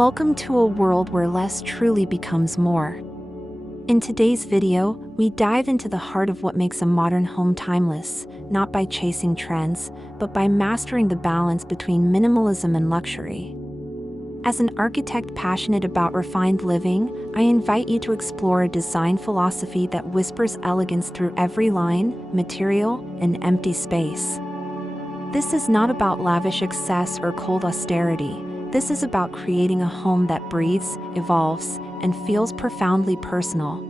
Welcome to a world where less truly becomes more. In today's video, we dive into the heart of what makes a modern home timeless, not by chasing trends, but by mastering the balance between minimalism and luxury. As an architect passionate about refined living, I invite you to explore a design philosophy that whispers elegance through every line, material, and empty space. This is not about lavish excess or cold austerity. This is about creating a home that breathes, evolves, and feels profoundly personal.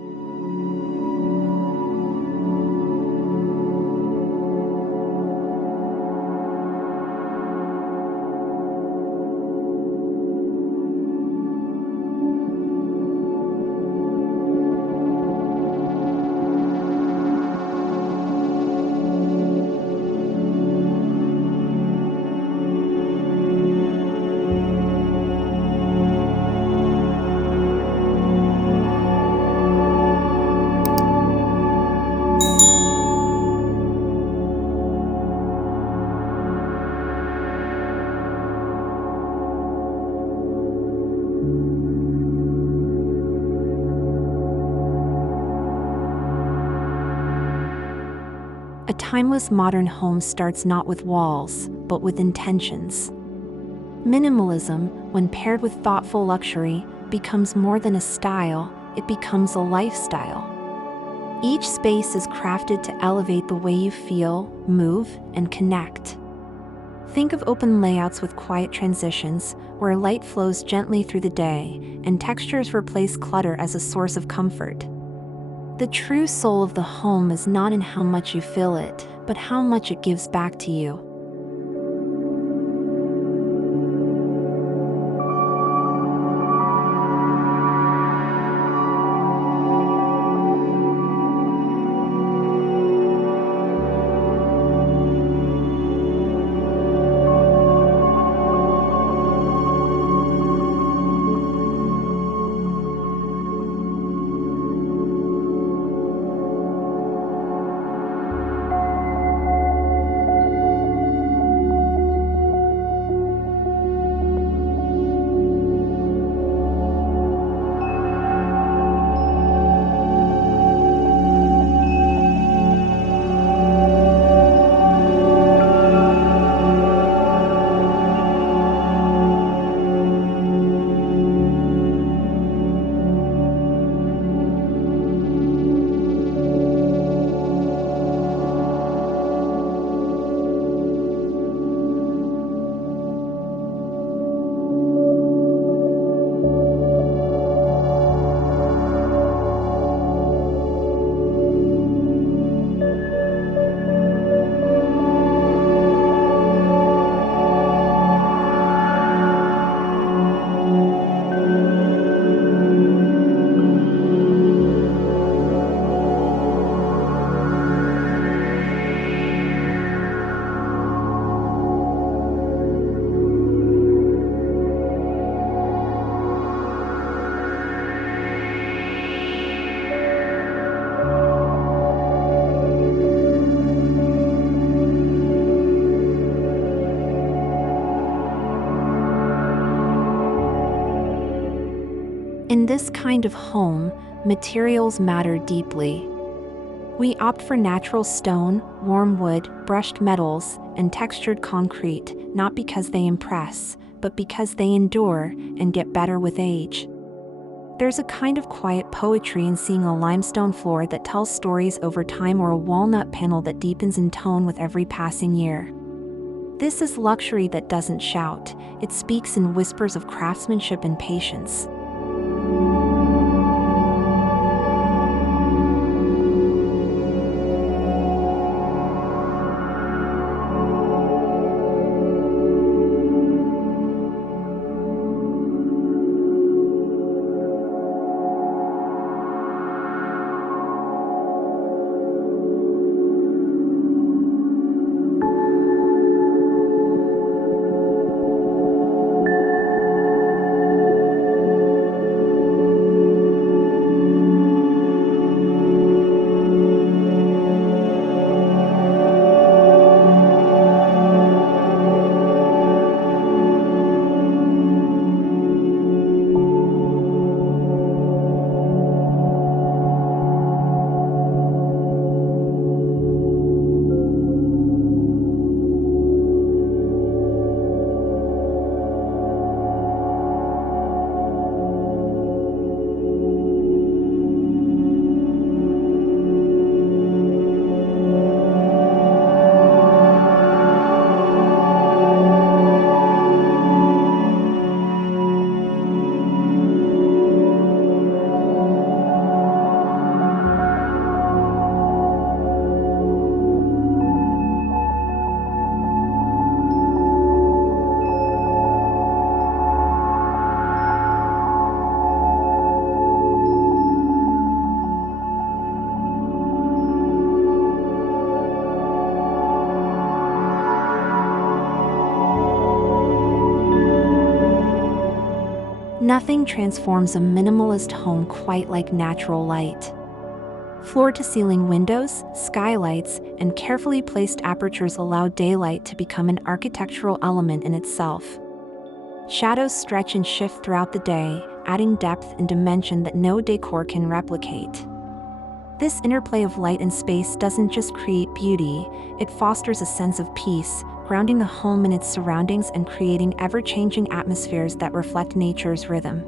A timeless modern home starts not with walls, but with intentions. Minimalism, when paired with thoughtful luxury, becomes more than a style, it becomes a lifestyle. Each space is crafted to elevate the way you feel, move, and connect. Think of open layouts with quiet transitions, where light flows gently through the day, and textures replace clutter as a source of comfort. The true soul of the home is not in how much you fill it, but how much it gives back to you. In this kind of home, materials matter deeply. We opt for natural stone, warm wood, brushed metals, and textured concrete, not because they impress, but because they endure and get better with age. There's a kind of quiet poetry in seeing a limestone floor that tells stories over time, or a walnut panel that deepens in tone with every passing year. This is luxury that doesn't shout, it speaks in whispers of craftsmanship and patience. Nothing transforms a minimalist home quite like natural light. Floor-to-ceiling windows, skylights, and carefully placed apertures allow daylight to become an architectural element in itself. Shadows stretch and shift throughout the day, adding depth and dimension that no decor can replicate. This interplay of light and space doesn't just create beauty, it fosters a sense of peace, grounding the home in its surroundings and creating ever-changing atmospheres that reflect nature's rhythm.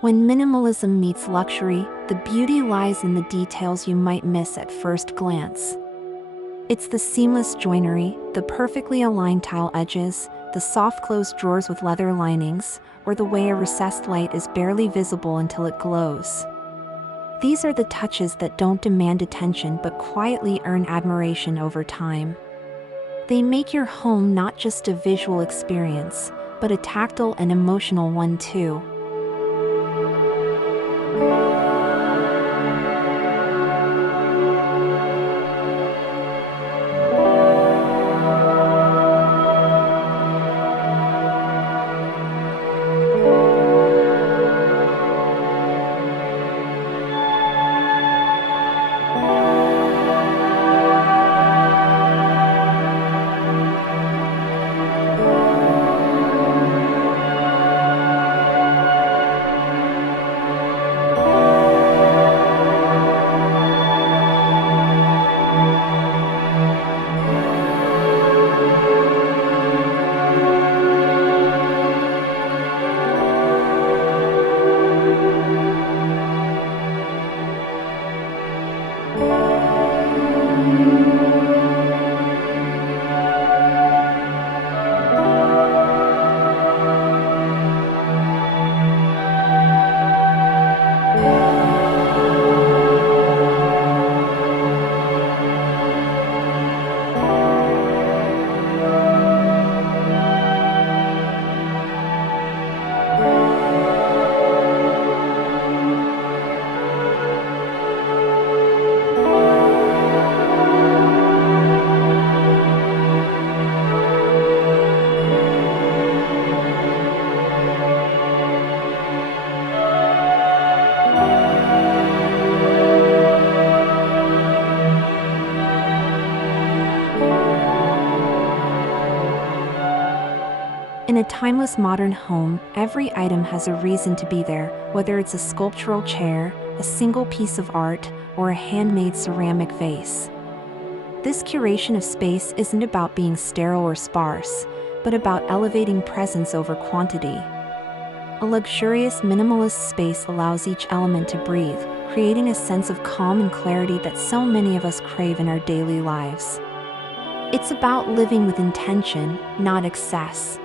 When minimalism meets luxury, the beauty lies in the details you might miss at first glance. It's the seamless joinery, the perfectly aligned tile edges, the soft-closed drawers with leather linings, or the way a recessed light is barely visible until it glows. These are the touches that don't demand attention but quietly earn admiration over time. They make your home not just a visual experience, but a tactile and emotional one too. In a timeless modern home, every item has a reason to be there, whether it's a sculptural chair, a single piece of art, or a handmade ceramic vase. This curation of space isn't about being sterile or sparse, but about elevating presence over quantity. A luxurious minimalist space allows each element to breathe, creating a sense of calm and clarity that so many of us crave in our daily lives. It's about living with intention, not excess.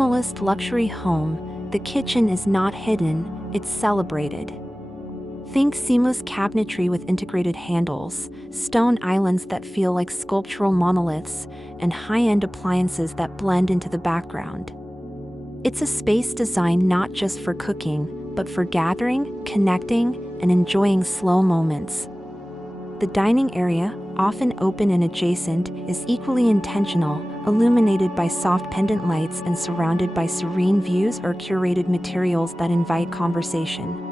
minimalist luxury home, the kitchen is not hidden, it's celebrated. Think seamless cabinetry with integrated handles, stone islands that feel like sculptural monoliths, and high-end appliances that blend into the background. It's a space designed not just for cooking, but for gathering, connecting, and enjoying slow moments. The dining area, often open and adjacent, is equally intentional, illuminated by soft pendant lights and surrounded by serene views or curated materials that invite conversation.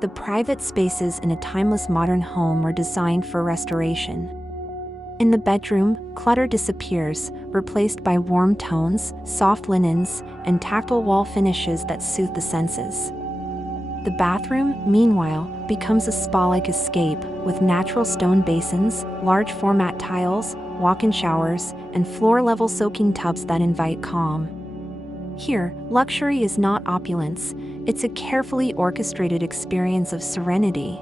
The private spaces in a timeless modern home are designed for restoration. In the bedroom, clutter disappears, replaced by warm tones, soft linens, and tactile wall finishes that soothe the senses. The bathroom, meanwhile, becomes a spa-like escape, with natural stone basins, large format tiles, walk-in showers, and floor-level soaking tubs that invite calm. Here, luxury is not opulence, it's a carefully orchestrated experience of serenity.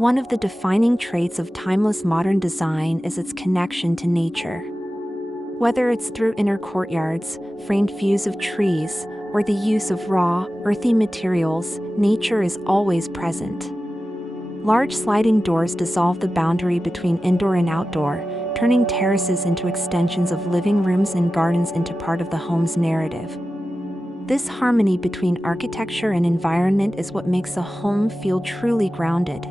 One of the defining traits of timeless modern design is its connection to nature. Whether it's through inner courtyards, framed views of trees, or the use of raw, earthy materials, nature is always present. Large sliding doors dissolve the boundary between indoor and outdoor, turning terraces into extensions of living rooms and gardens into part of the home's narrative. This harmony between architecture and environment is what makes a home feel truly grounded.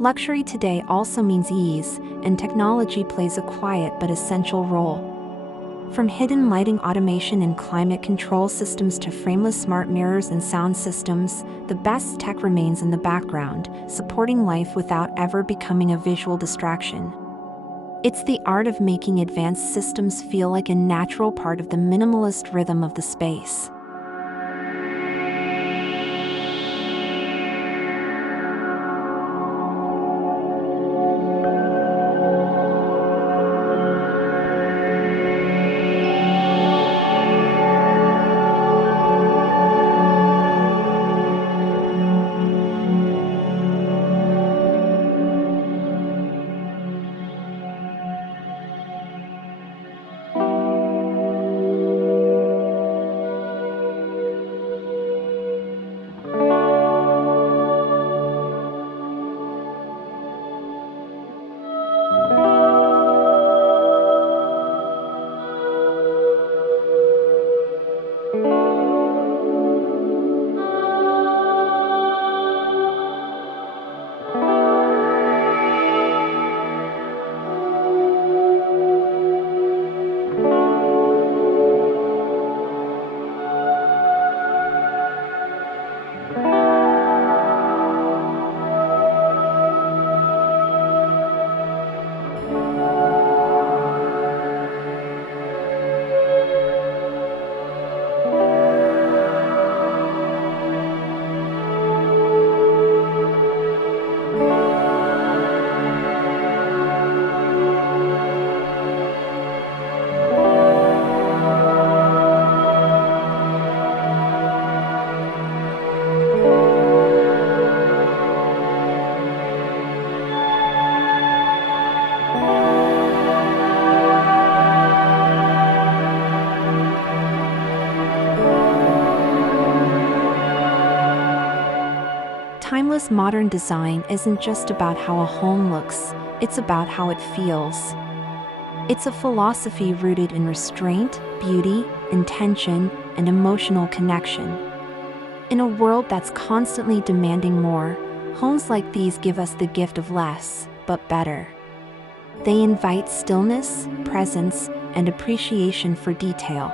Luxury today also means ease, and technology plays a quiet but essential role. From hidden lighting automation and climate control systems to frameless smart mirrors and sound systems, the best tech remains in the background, supporting life without ever becoming a visual distraction. It's the art of making advanced systems feel like a natural part of the minimalist rhythm of the space. Timeless modern design isn't just about how a home looks, it's about how it feels. It's a philosophy rooted in restraint, beauty, intention, and emotional connection. In a world that's constantly demanding more, homes like these give us the gift of less, but better. They invite stillness, presence, and appreciation for detail.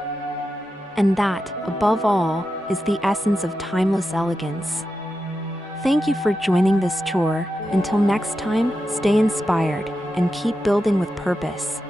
And that, above all, is the essence of timeless elegance. Thank you for joining this tour. Until next time, stay inspired and keep building with purpose.